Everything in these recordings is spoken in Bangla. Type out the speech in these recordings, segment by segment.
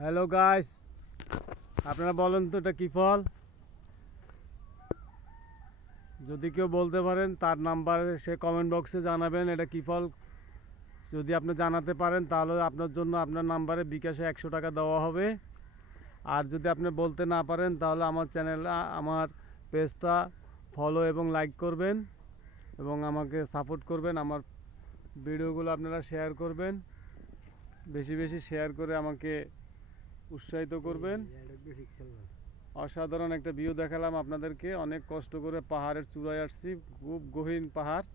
হ্যালো গাইস, আপনারা বলেন তো এটা কি ফল? যদি কেউ বলতে পারেন তার নাম্বারে সে কমেন্ট বক্সে জানাবেন এটা কি ফল। যদি আপনি জানাতে পারেন তাহলে আপনার জন্য আপনার নাম্বারে বিকাশে 100 টাকা দেওয়া হবে। আর যদি আপনি বলতে না পারেন তাহলে আমার চ্যানেল, আমার পেজটা ফলো এবং লাইক করবেন এবং আমাকে সাপোর্ট করবেন। আমার ভিডিওগুলো আপনারা শেয়ার করবেন, বেশি বেশি শেয়ার করে আমাকে উৎসাহিত করবেন। অসাধারণ একটা ভিউ দেখালাম আপনাদেরকে। অনেক কষ্ট করে পাহাড়ের চূড়ায় আসছি, খুব গহীন পাহাড়,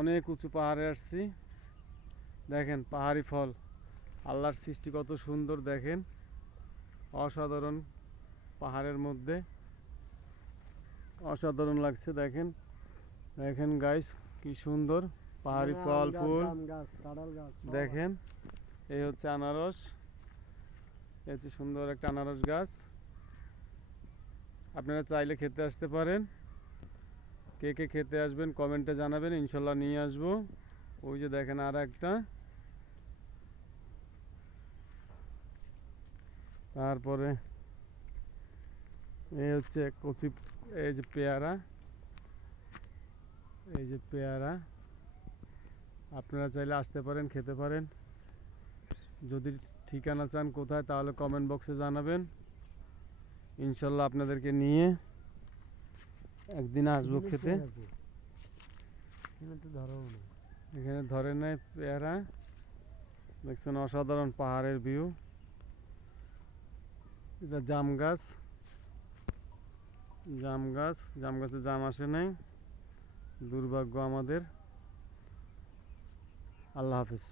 অনেক উঁচু পাহাড়ে আসছি। দেখেন পাহাড়ি ফল, আল্লাহর সৃষ্টি কত সুন্দর দেখেন, অসাধারণ। পাহাড়ের মধ্যে অসাধারণ লাগছে। দেখেন দেখেন গাইস কি সুন্দর পাহাড়ি ফল ফুল। দেখেন এই হচ্ছে আনারস, এই হচ্ছে সুন্দর একটা আনারস গাছ। আপনারা চাইলে খেতে আসতে পারেন। কে কে খেতে আসবেন কমেন্টে জানাবেন, ইনশাল্লাহ নিয়ে আসবো। ওই যে দেখেন আর একটা, তারপরে এই হচ্ছে কচি, এই যে পেয়ারা, এই যে পেয়ারা। আপনারা চাইলে আসতে পারেন, খেতে পারেন। যদি ঠিকানা চান কোথায় তাহলে কমেন্ট বক্সে জানাবেন, ইনশাল্লাহ আপনাদেরকে নিয়ে একদিন আসবো খেতে। এখানে ধরে নেয় পেয়ারা। দেখছেন অসাধারণ পাহাড়ের ভিউ। এটা জাম গাছ, জাম গাছ, জাম গাছে জাম আসে নাই, দুর্ভাগ্য আমাদের। আল্লাহ হাফেজ।